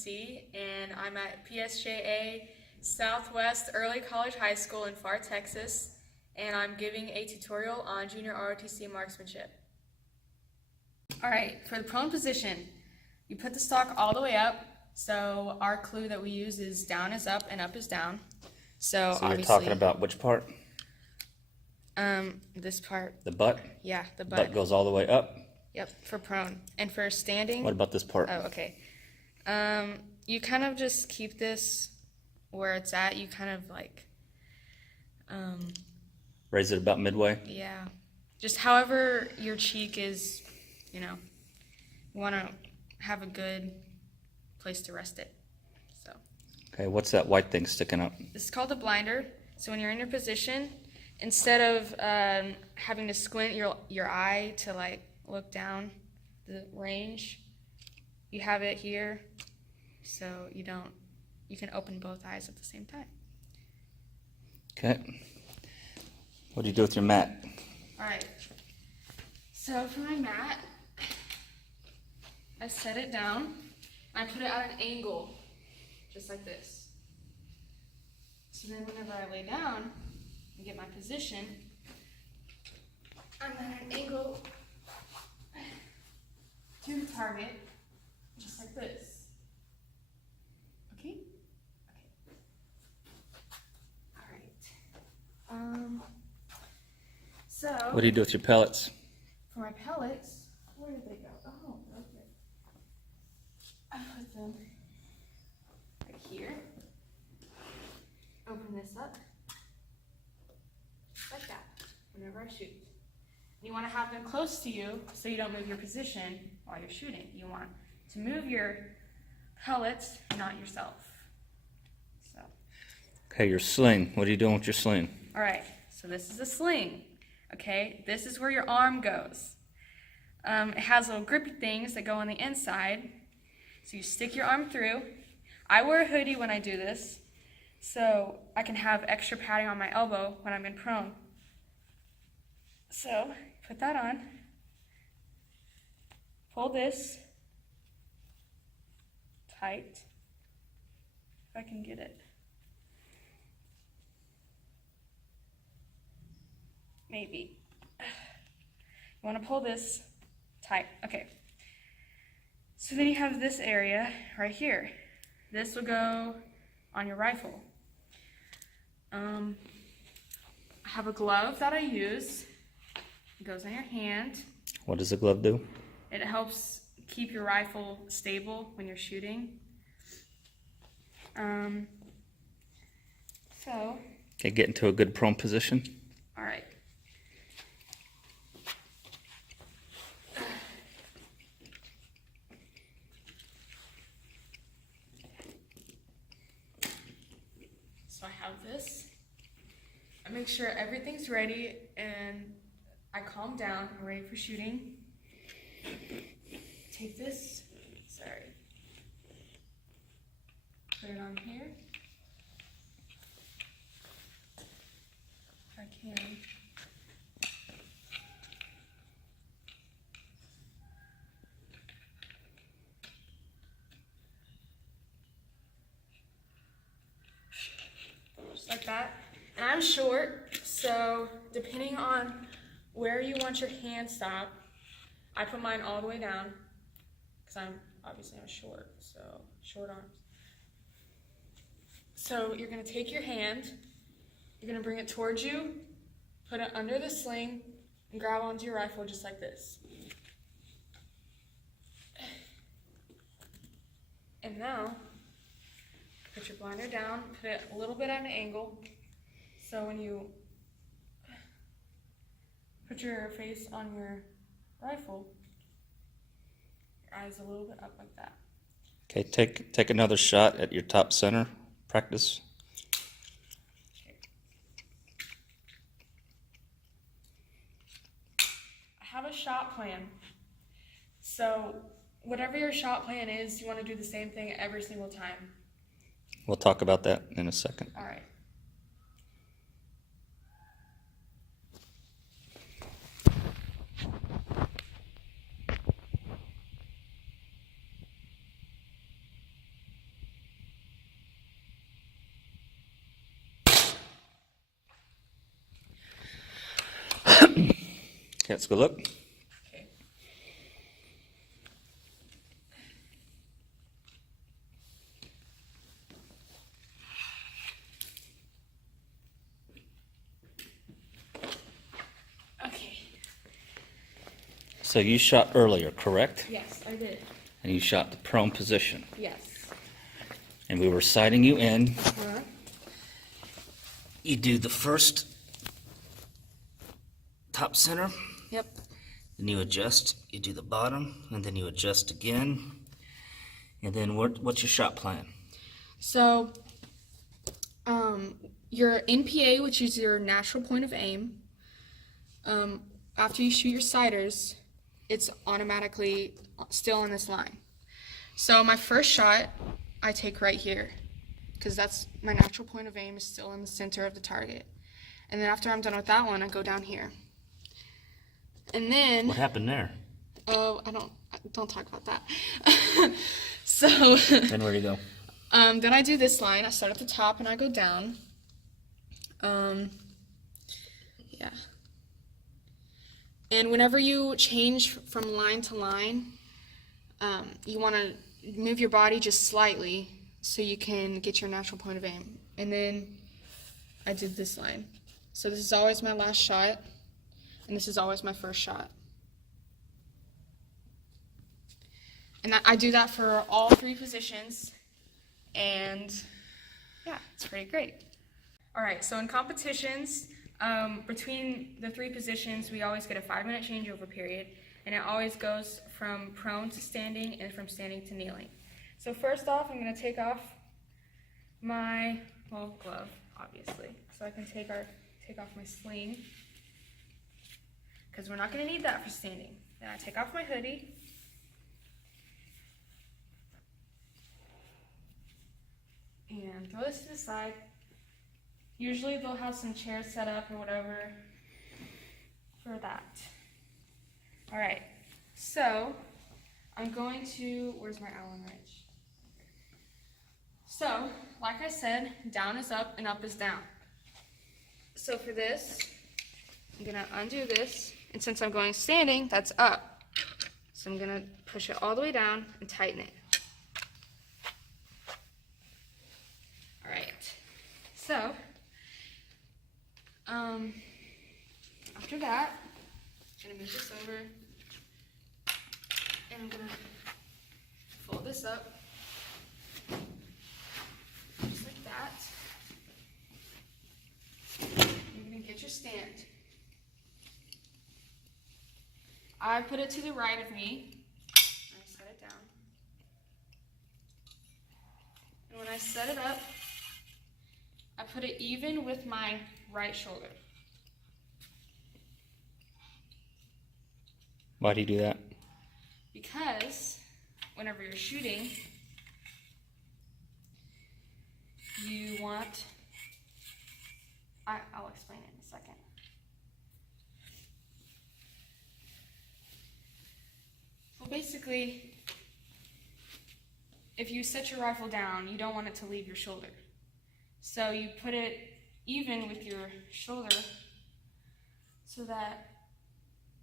JROTC, and I'm at Psja Southwest Early College High School in Pharr, Texas, and I'm giving a tutorial on junior ROTC marksmanship. Alright, for the prone position, you put the stock all the way up, so our clue that we use is down is up and up is down. So you're talking about which part? This part. The butt? Yeah, the butt. Butt goes all the way up? Yep, for prone. And for standing. What about this part? Oh, okay. You kind of just keep this where it's at. You kind of like, raise it about midway? Yeah. Just however your cheek is, you want to have a good place to rest it. So. Okay, what's that white thing sticking up? This is called a blinder. So when you're in your position, instead of having to squint your eye to like look down the range, you have it here, so you can open both eyes at the same time. Okay. What do you do with your mat? Alright, so for my mat, I set it down, I put it at an angle, just like this. So then whenever I lay down and get my position, I'm at an angle to the target, just like this. Okay? Okay. Alright. So What do you do with your pellets? for my pellets, where did they go? Oh, okay. I put them right here. Open this up. Like that, whenever I shoot. You want to have them close to you so you don't move your position while you're shooting. You want to move your pellets, not yourself. So. Okay, your sling. What are you doing with your sling? Alright, so this is a sling. Okay, this is where your arm goes. It has little grippy things that go on the inside. So you stick your arm through. I wear a hoodie when I do this, so I can have extra padding on my elbow when I'm in prone. So, put that on, pull this tight, if I can get it. Maybe. You want to pull this tight. Okay. So then you have this area right here. This will go on your rifle. I have a glove that I use. It goes on your hand. What does the glove do? It helps keep your rifle stable when you're shooting. Okay, get into a good prone position. All right. So I have this. I make sure everything's ready and I calm down. I'm ready for shooting. Take this. Sorry. Put it on here. If I can. Just like that. And I'm short, so depending on where you want your hand stop, I put mine all the way down because I'm short, so short arms. So you're going to take your hand, you're going to bring it towards you, put it under the sling, and grab onto your rifle just like this. And now, put your blinder down, put it a little bit at an angle, so when you put your face on your rifle, your eyes a little bit up like that. Okay, take another shot at your top center. Practice. Okay. I have a shot plan. So whatever your shot plan is, you want to do the same thing every single time. We'll talk about that in a second. All right. Okay, let's go look. Okay. Okay. So you shot earlier, correct? Yes, I did. And you shot the prone position. Yes. And we were sighting you in. Uh-huh. You do the first top center, Yep. then you adjust. You do the bottom, and then you adjust again. And then what's your shot plan? So, your NPA, which is your natural point of aim, after you shoot your sighters, it's automatically still on this line. So my first shot, I take right here, because that's my natural point of aim is still in the center of the target. And then after I'm done with that one, I go down here. And then... What happened there? Oh, don't talk about that. So... Then where do you go? Then I do this line. I start at the top and I go down. Yeah. And whenever you change from line to line, you want to move your body just slightly so you can get your natural point of aim. And then I did this line. So this is always my last shot, and this is always my first shot. And I do that for all 3 positions, and yeah, it's pretty great. All right, so in competitions, between the 3 positions, we always get a 5-minute changeover period, and it always goes from prone to standing and from standing to kneeling. So first off, I'm going to take off my, glove, obviously, so I can take off my sling, because we're not going to need that for standing. Then I take off my hoodie. And throw this to the side. Usually they'll have some chairs set up or whatever for that. All right, so I'm going to, where's my Allen wrench? So, like I said, down is up and up is down. So for this, I'm gonna undo this, and since I'm going standing, that's up. So I'm gonna push it all the way down and tighten it. All right, so after that, I'm gonna move this over, and I'm gonna fold this up, just like that. You're gonna get your stand. I put it to the right of me, and I set it down. And when I set it up, I put it even with my right shoulder. Why do you do that? Because whenever you're shooting, you want, I'll explain it in a second. Well, basically, if you set your rifle down, you don't want it to leave your shoulder. So you put it even with your shoulder so that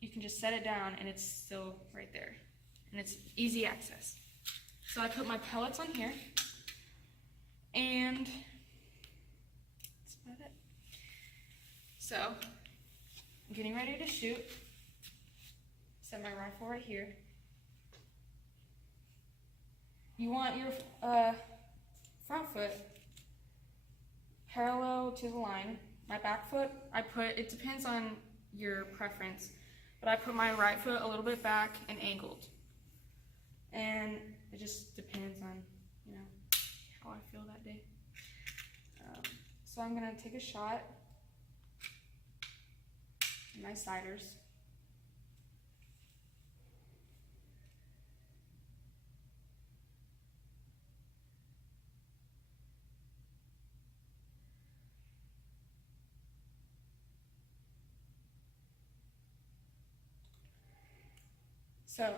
you can just set it down and it's still right there. And it's easy access. So I put my pellets on here, and that's about it. So I'm getting ready to shoot. Set my rifle right here. You want your front foot parallel to the line. My back foot, it depends on your preference, but I put my right foot a little bit back and angled. And it just depends on, how I feel that day. So I'm gonna take a shot in my sighters. So,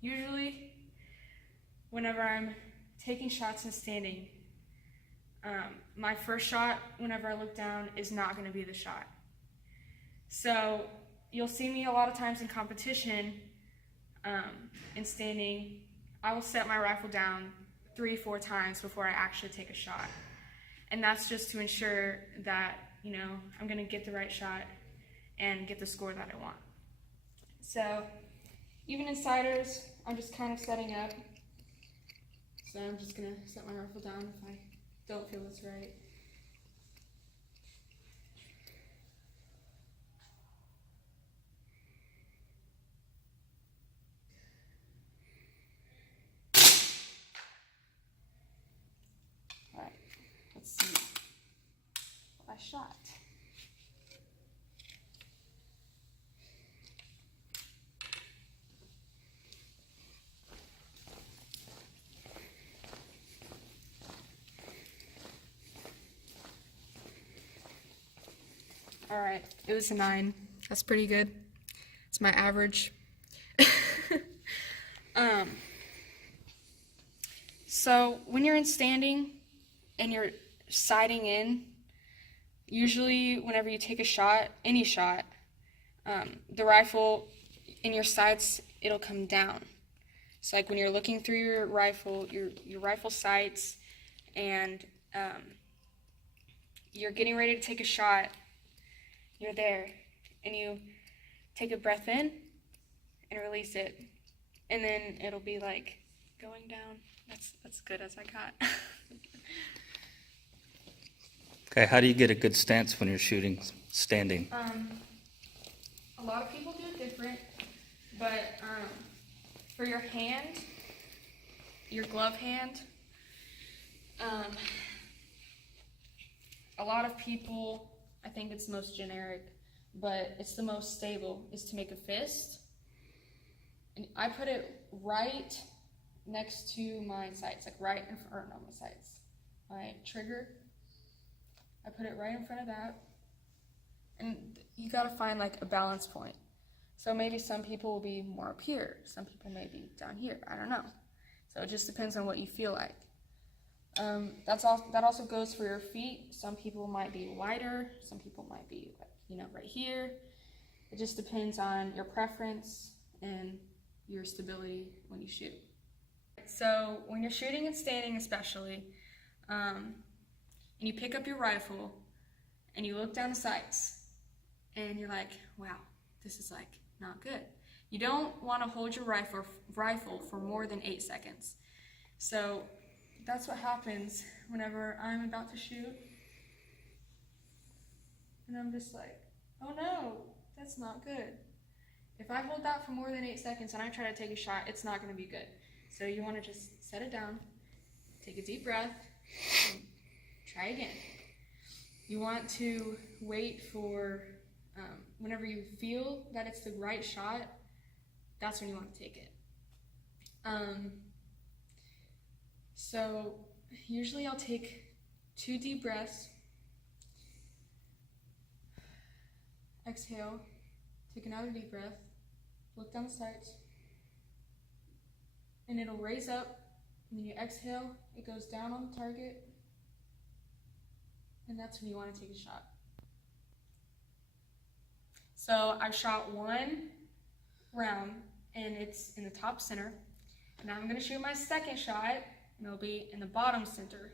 usually, whenever I'm taking shots and standing, my first shot, whenever I look down, is not going to be the shot. So, you'll see me a lot of times in competition, in standing, I will set my rifle down 3-4 times before I actually take a shot. And that's just to ensure that, you know, I'm gonna get the right shot and get the score that I want. So, even in sighters, I'm just kind of setting up. So I'm just gonna set my rifle down if I don't feel it's right. Alright, let's see what I shot. Alright, it was a 9. That's pretty good. It's my average. So when you're in standing and you're sighting in, usually whenever you take a shot, any shot, the rifle in your sights, it'll come down. So like when you're looking through your rifle sights, and you're getting ready to take a shot, you're there, and you take a breath in and release it, and then it'll be like going down. That's good as I got. Okay, how do you get a good stance when you're shooting standing? A lot of people do it different, but for your hand, your glove hand, a lot of people, I think it's most generic, but it's the most stable, is to make a fist. And I put it right next to my sights, like right in front of my sights. My trigger, I put it right in front of that. And you gotta find like a balance point. So maybe some people will be more up here, some people may be down here, I don't know. So it just depends on what you feel like. That also goes for your feet. Some people might be wider, some people might be, like, you know, right here. It just depends on your preference and your stability when you shoot. So when you're shooting and standing especially, and you pick up your rifle and you look down the sights and you're like, wow, this is like not good. You don't want to hold your rifle for more than 8 seconds. So that's what happens whenever I'm about to shoot. And I'm just like, oh no, that's not good. If I hold that for more than 8 seconds and I try to take a shot, it's not going to be good. So you want to just set it down, take a deep breath, and try again. You want to wait for, whenever you feel that it's the right shot, that's when you want to take it. So usually I'll take 2 deep breaths, exhale, take another deep breath, look down the sights, and it'll raise up, and then you exhale, it goes down on the target, and that's when you want to take a shot. So I've shot 1 round, and it's in the top center. Now I'm going to shoot my second shot, and it'll be in the bottom center.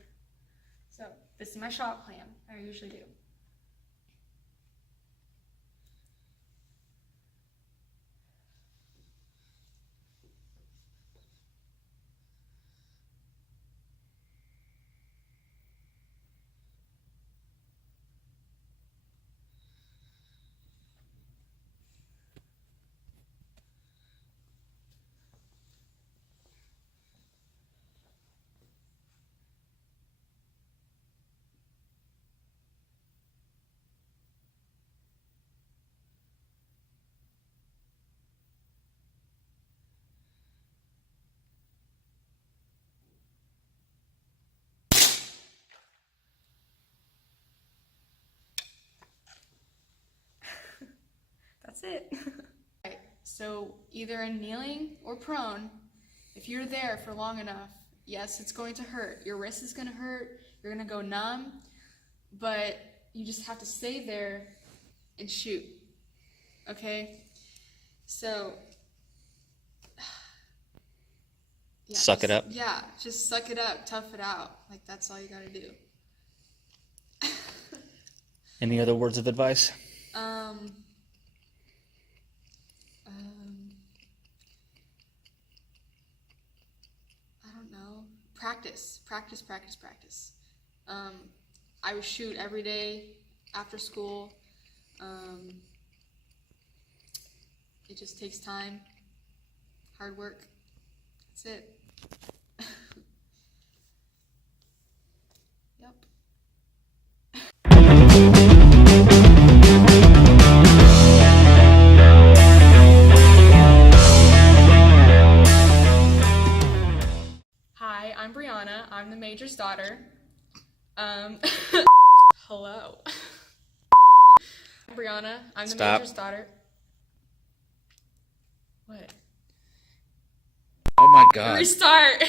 So this is my shot plan, I usually do. That's it. Right, so either in kneeling or prone, if you're there for long enough, yes, it's going to hurt. Your wrist is going to hurt, you're going to go numb, but you just have to stay there and shoot. Okay? So, yeah, Suck it up. Yeah, just suck it up, tough it out. Like, that's all you gotta do. Any other words of advice? I don't know. Practice. I would shoot every day after school. It just takes time, hard work. That's it. Yep. Hi, I'm Brianna. I'm the major's daughter. Hello. I'm Brianna. I'm the Stop. major's daughter. What? Oh my God. Restart.